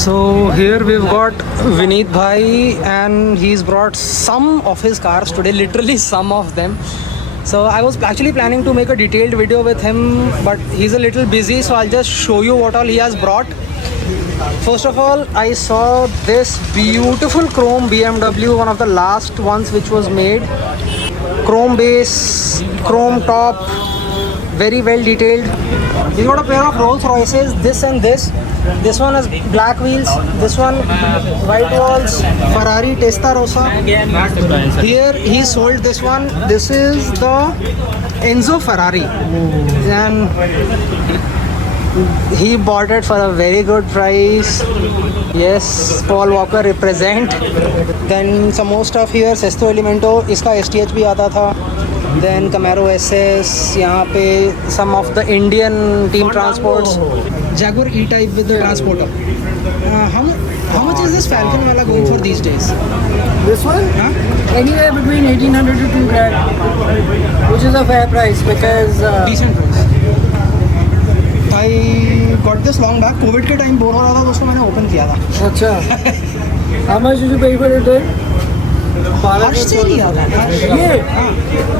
So here we've got Vineet Bhai, and he's brought some of his cars today, literally some of them. So I was actually planning to make a detailed video with him, but he's a little busy, so I'll just show you what all he has brought. First of all, I saw this beautiful chrome BMW, one of the last ones which was made. Chrome base, chrome top, very well detailed. He's got a pair of Rolls Royces, this and this. This one has black wheels, this one white walls, Ferrari Testarossa. Here he sold this one. This is the Enzo Ferrari, and he bought it for a very good price. Yes, Paul Walker represent. Then some more stuff here. Sesto Elemento, इसका STH भी आता था. Then Camaro SS, यहाँ पे some of the Indian team transports. Jaguar E-Type with the transporter. How much is this Falcon wala going for these days? This one? Huh? Anywhere between 1800 to 2 grand, which is a fair price because Decent price. I got this long back. COVID के time bore हो रहा था तो उसको मैंने open किया था. अच्छा. How much did you pay for it then? हर्ष से लिया था.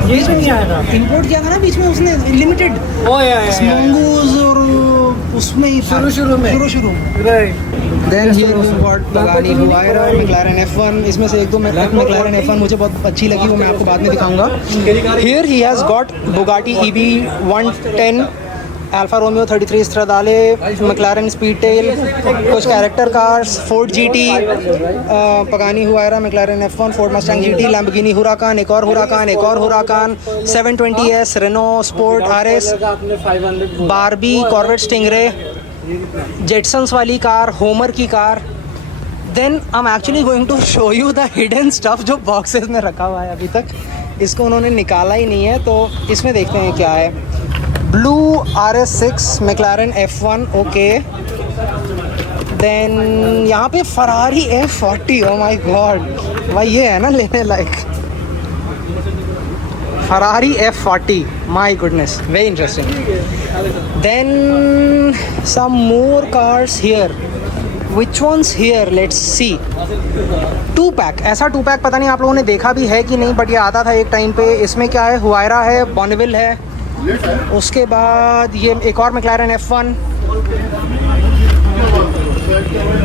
ये नहीं आया था. Import किया था ना बीच में उसने limited. Oh yeah. Mongoose और उसमें ही शुरू में. Right. Then here we got Pagani Huayra, McLaren F1. इसमें से एक दो McLaren F1 मुझे बहुत अच्छी लगी, वो मैं आपको बाद में दिखाऊंगा. Here he has got Bugatti EB110, Alfa Romeo 33 Stradale, McLaren Speedtail, कुछ character cars, Ford GT, Pagani Huayra, McLaren F1, Ford Mustang GT, Lamborghini Huracan, एक और Huracan, 720S, Renault Sport RS, Barbie, Corvette Stingray, Jetsons वाली car, Homer की car. Then I'm actually going to show you the hidden stuff जो boxes में रखा हुआ है अभी तक. इसको उन्होंने निकाला ही नहीं है, तो इसमें देखते हैं क्या है. Blue RS6 McLaren F1, okay. Then यहाँ पे Ferrari F40, oh my god, भाई ये है ना लेने लायक. Ferrari F40, my goodness, very interesting. Then some more cars here. Which ones here? Let's see. 2-pack, ऐसा 2-pack पता नहीं आप लोगों ने देखा भी है कि नहीं, बट ये आता था एक टाइम पे. इसमें क्या है? हुआयरा है, बॉनविल है, उसके बाद ये एक और McLaren F1,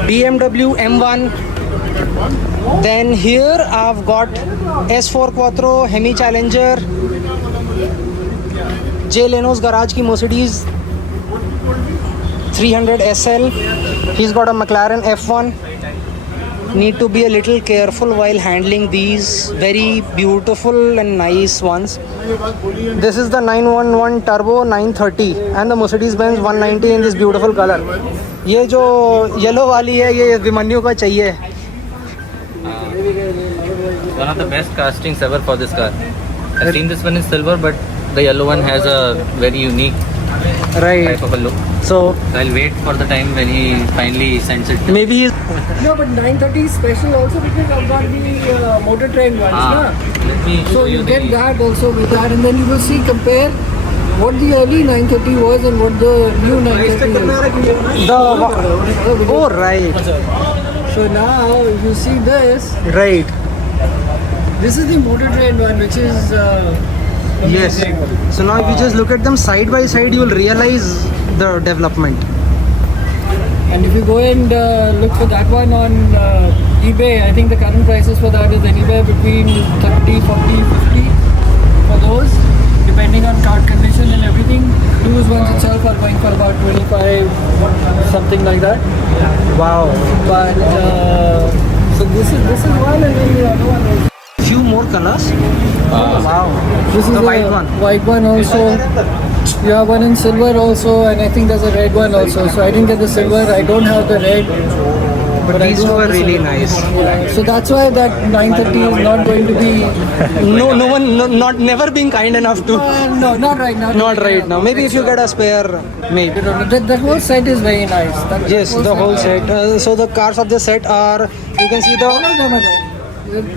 BMW M1. Then here I've got S4 Quattro, Hemi Challenger, Jay Leno's garage की Mercedes 300 SL. He's got a McLaren F1. Need to be a little careful while handling these very beautiful and nice ones. This is the 911 Turbo 930 and the Mercedes-Benz 190 in this beautiful color. ये जो yellow वाली है ये विमन्यु को चाहिए. One of the best castings ever for this car. I've seen this one in silver, but the yellow one has a very unique type of a look. So I'll wait for the time when he finally sends it. Maybe he's... No, but 930 is special also because I've got the motor trend ones. Let me So show you you get the, that also with that, and then you will see compare what the early 930 was and what the new 930 is. Oh, right. So now if you see this, Right. this is the motor trend one, which is Yes. So now if you just look at them side by side, you will realize the development. and if you go and look for that one on eBay, I think the current prices for that is anywhere between 30, 40, 50 for those, depending on car condition and everything. Loose ones itself are going for about 25, something like that. Wow. But so this is one, and then the other one is Few more colors. Wow. this is The a white one. White one also. You have one in silver also, and I think there's a red one also. So I didn't get the silver. I don't have the red. But I these do two have are the really silver. nice. So that's why that 930 is not going to be. No one, not never being kind enough to. No, not right now. Not right now. Maybe if you get a spare, maybe. The whole set is very nice. Yes, the whole set. So the cars of the set are, you can see All the of them are there.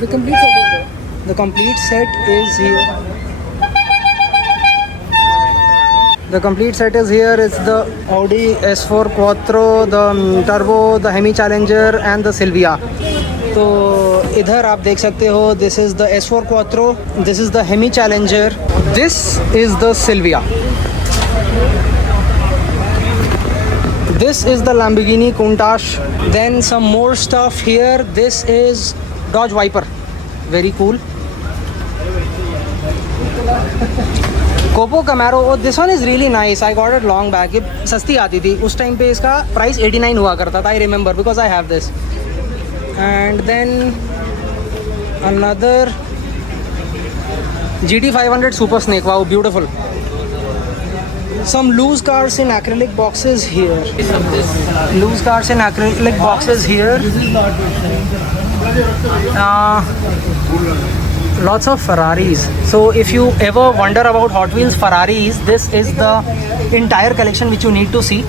The complete set is there. complete set is here. The complete set is here. It's the Audi S4 Quattro, the Turbo, the Hemi Challenger and the Silvia. तो इधर आप देख सकते हो, this is the S4 Quattro, this is the Hemi Challenger, this is the Silvia, this is the Lamborghini Countach, then some more stuff here. This is Dodge Viper, very cool. Copo Camaro, oh this one is really nice. I got it long back. ये सस्ती आती थी उस time पे, इसका price 89 हुआ करता था. I remember because I have this. And then another GT500 Super Snake. Wow, beautiful. Some loose cars in acrylic boxes here. Loose cars in acrylic boxes here. Lots of Ferraris. So if you ever wonder about Hot Wheels Ferraris, this is the entire collection which you need to see.